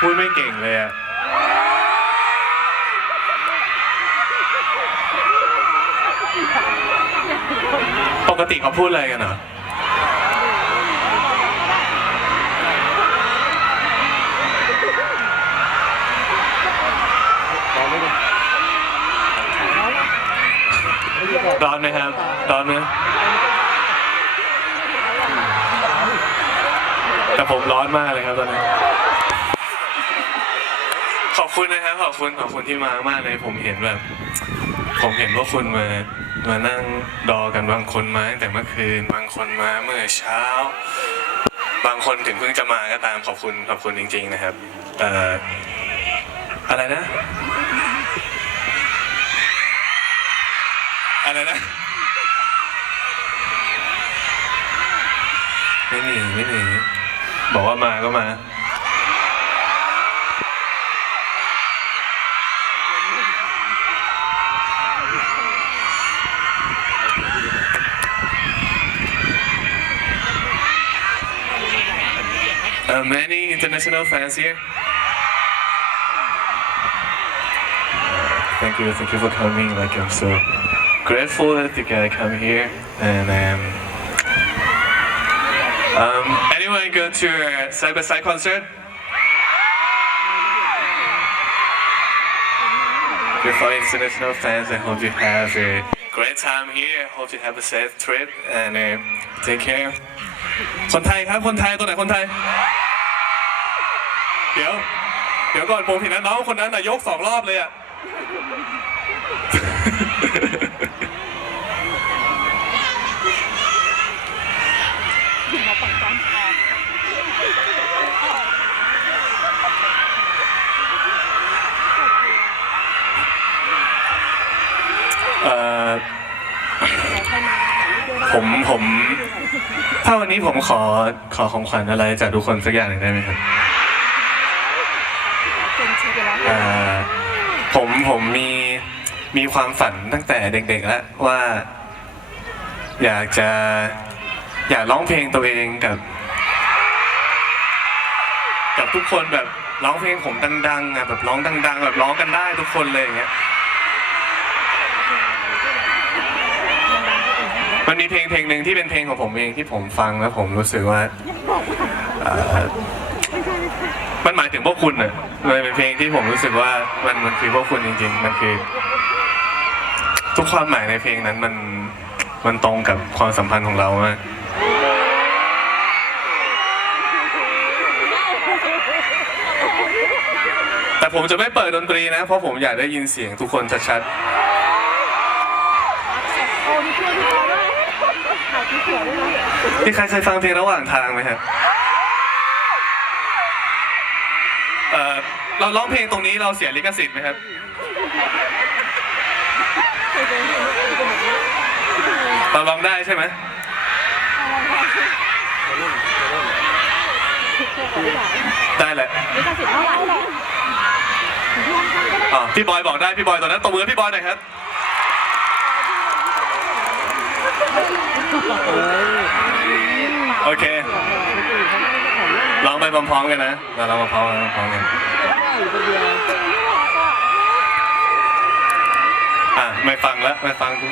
พูดไม่เก่งเลยอะปกติเขาพูดอะไรกันเหรอร้อนไหมครับร้อนไหมแต่ผมร้อนมากเลยครับตอนนี้ คุณนะครับขอบคุณขอบคุณที่มามากเลยผมเห็นแบบ ผมเห็นว่าคุณมามานั่งรอกันบางคนมาตั้งแต่เมื่อคืนบางคนมาเมื่อเช้า บางคนถึงเพิ่งจะมาก็ตามขอบคุณขอบคุณจริง ๆ นะครับเอ่ออะไรนะ อะไรนะไม่หนีไม่หนีบอกว่ามาก็มา Uh, many international fans here. Thank you, thank you for coming. Like I'm so grateful that you guys come here. And um, um, anyone go to a side by side concert? Okay, for international fans, I hope you have a great time here. Hope you have a safe trip and uh, take care. คนไทยครับ คนไทยตัวไหนคนไทย เดี๋ยว เดี๋ยวก่อนผมเห็นนะน้องคนนั้นน่ะยกสองรอบเลยอะ เอ่อ ผมผม ถ้าวันนี้ผมขอขอของขวัญอะไรจากทุกคนสักอย่างหนึ่งได้ไหมครับ เอ่อผมผมมีมีความฝันตั้งแต่เด็กๆแล้วว่า อยากจะอยากร้องเพลงตัวเองกับ กับทุกคนแบบร้องเพลงผมดังๆอะแบบร้องดัง ๆ แบบร้องกันได้ทุกคนเลยอย่างเงี้ยมันมีเพลงเพลงหนึ่งที่เป็นเพลงของผมเองที่ผมฟังแล้วผมรู้สึกว่าเอ่อ มันหมายถึงพวกคุณอะมันเป็นเพลงที่ผมรู้สึกว่ามันมันคือพวกคุณจริง ๆ มันคือ ทุกความหมายในเพลงนั้นมันมันตรงกับความสัมพันธ์ของเรามากแต่ผมจะไม่เปิดดนตรีนะ เพราะผมอยากได้ยินเสียงทุกคนชัดๆที่ใครเคยฟังเพลงระหว่างทางไหมครับ เออเราร้องเพลงตรงนี้เราเสียลิขสิทธิ์ไหมครับ เราร้องได้ใช่ไหมได้แหละอ๋อพี่บอยบอกได้พี่บอยตอนนั้นตบมือให้พี่บอยหน่อยครับ โอเค ร้องไปพร้อมๆกันนะเราร้องมาพร้อมกันพร้อมกันอะไม่ฟังแล้วไม่ฟังกู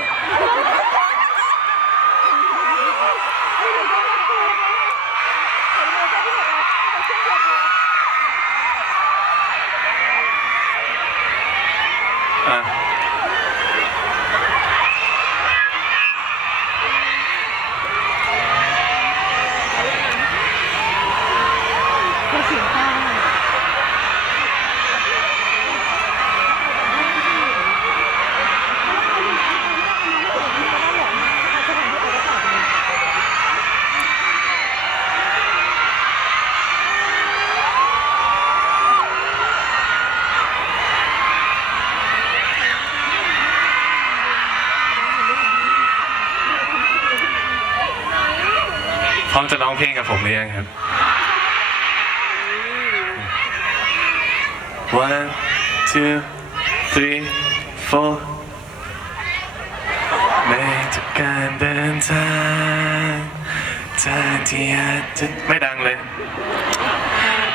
พร้อมจะร้องเพลงกับผมหรือยังครับ one two three four ในทุกการเดินทางทางที่อาจจะไม่ดังเลย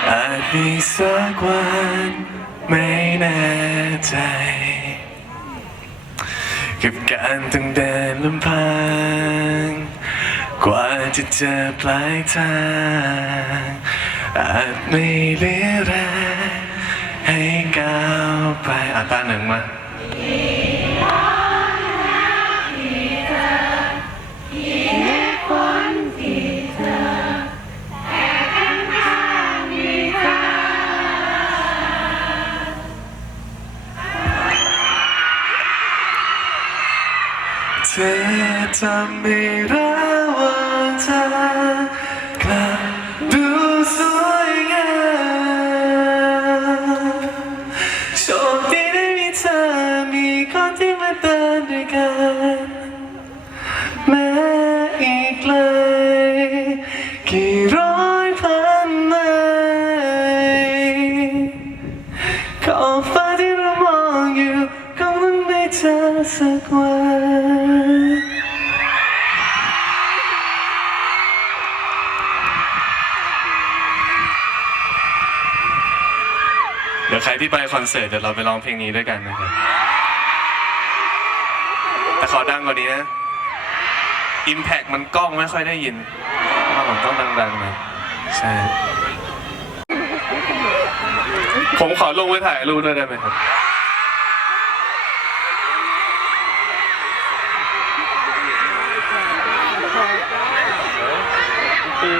อาจมีสักวันไม่แน่ใจ กับการต้องเดินลำพัง จะเจอปลายทางอาจไม่เหลือแรงให้ก้าวไปอะตาหนึ่งมาเธอทำให้ระ สักวันเดี๋ยวใครที่ไปคอนเสิร์ตเดี๋ยวเราไปร้องเพลงนี้ด้วยกันนะครับ แต่ขอดังกว่านี้นะ Impact มันกล้องไม่ค่อยได้ยินเราต้องดังๆหน่อยใช่ ผมขอลงไปถ่ายรูปด้วยได้ไหมครับ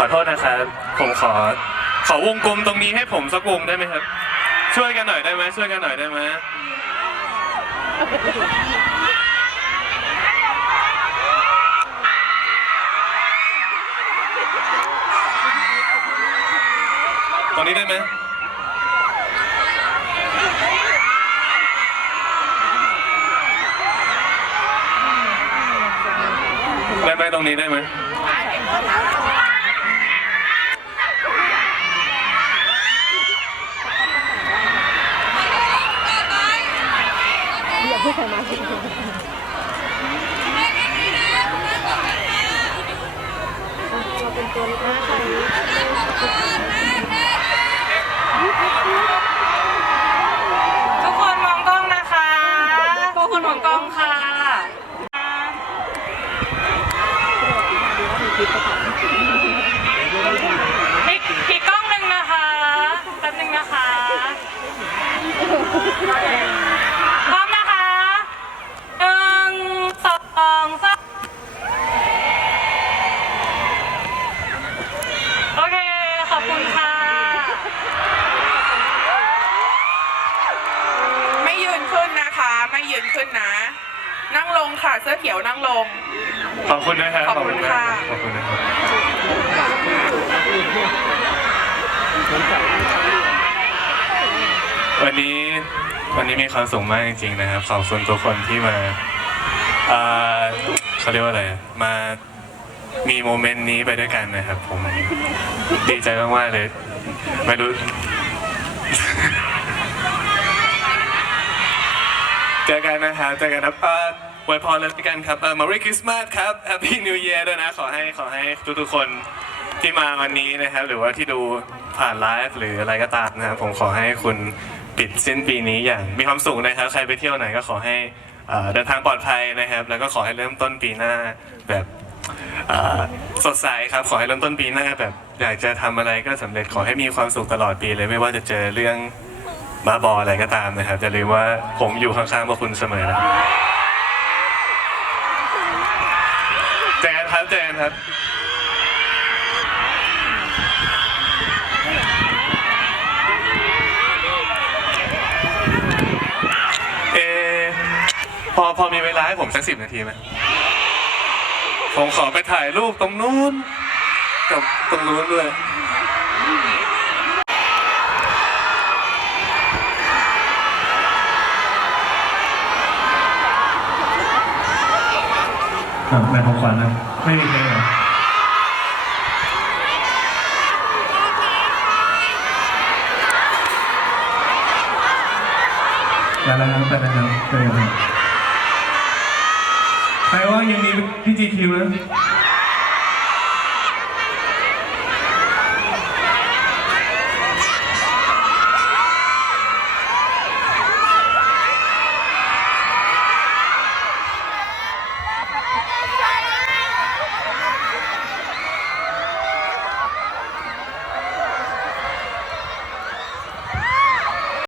อ โทษนะครับ ผมขอ ขอวงกลมตรงนี้ให้ผมสักวงได้ไหมครับ ช่วยกันหน่อยได้ไหมช่วยกันหน่อยได้ไหมตรงนี้ได้ไหมได้ไหมตรงนี้ได้ไหม ทุกคนมองกล้องนะคะ ทุกคนมองกล้องค่ะอีกอีกกล้องหนึ่งนะคะแป๊บหนึงนะคะพร้อมนะคะหนึ่งสองสามโอเค ขอบคุณค่ะ ไม่ยืนขึ้นนะคะ ไม่ยืนขึ้นนะ นั่งลงค่ะ เสื้อเขียวนั่ งลงขอบคุณนะครับขอบคุณค่ะ ขอบคุณนะครับวันนี้วันนี้มีความสุขมากจริงๆนะครับ ขอบคุณทุกคนที่มาเอ่อเขาเรียกว่าอะไรอะมามีโมเมนต์นี้ไปด้วยกันนะครับ ผมดีใจมากๆเลยไม่รู้ เจอกันนะครับเจอกันครับเอ่ออวยพรเลยกันครับเออ Merry Christmas ครับ Happy New Year ด้วยนะ ขอให้ขอให้ทุกๆคนที่มาวันนี้นะครับ หรือว่าที่ดูผ่านไลฟ์หรืออะไรก็ตามนะครับผมขอให้คุณปิดสิ้นปีนี้อย่างมีความสุขนะครับ ใครไปเที่ยวไหนก็ขอให้เอ่อเดินทางปลอดภัยนะครับ แล้วก็ขอให้เริ่มต้นปีหน้าแบบเอ่อสดใสครับ ขอให้เริ่มต้นปีหน้าแบบอยากจะทำอะไรก็สำเร็จขอให้มีความสุขตลอดปีเลยไม่ว่าจะเจอเรื่องบ้าบออะไรก็ตามนะครับอย่าลืมว่าผมอยู่ข้างๆพวกคุณเสมอนะครับ เจนครับเออพอพอมีเวลาให้ผมสักสิบนาทีไหมผมขอไปถ่ายรูปตรงนู้น กับตรงนู้นด้วยแม่ของขวัญนะ ไม่มีเพลงเหรอไปแล้วครั้งแต่ละครั้งแปแล้วครับใครว่ายังมีพี่จีคิวนะ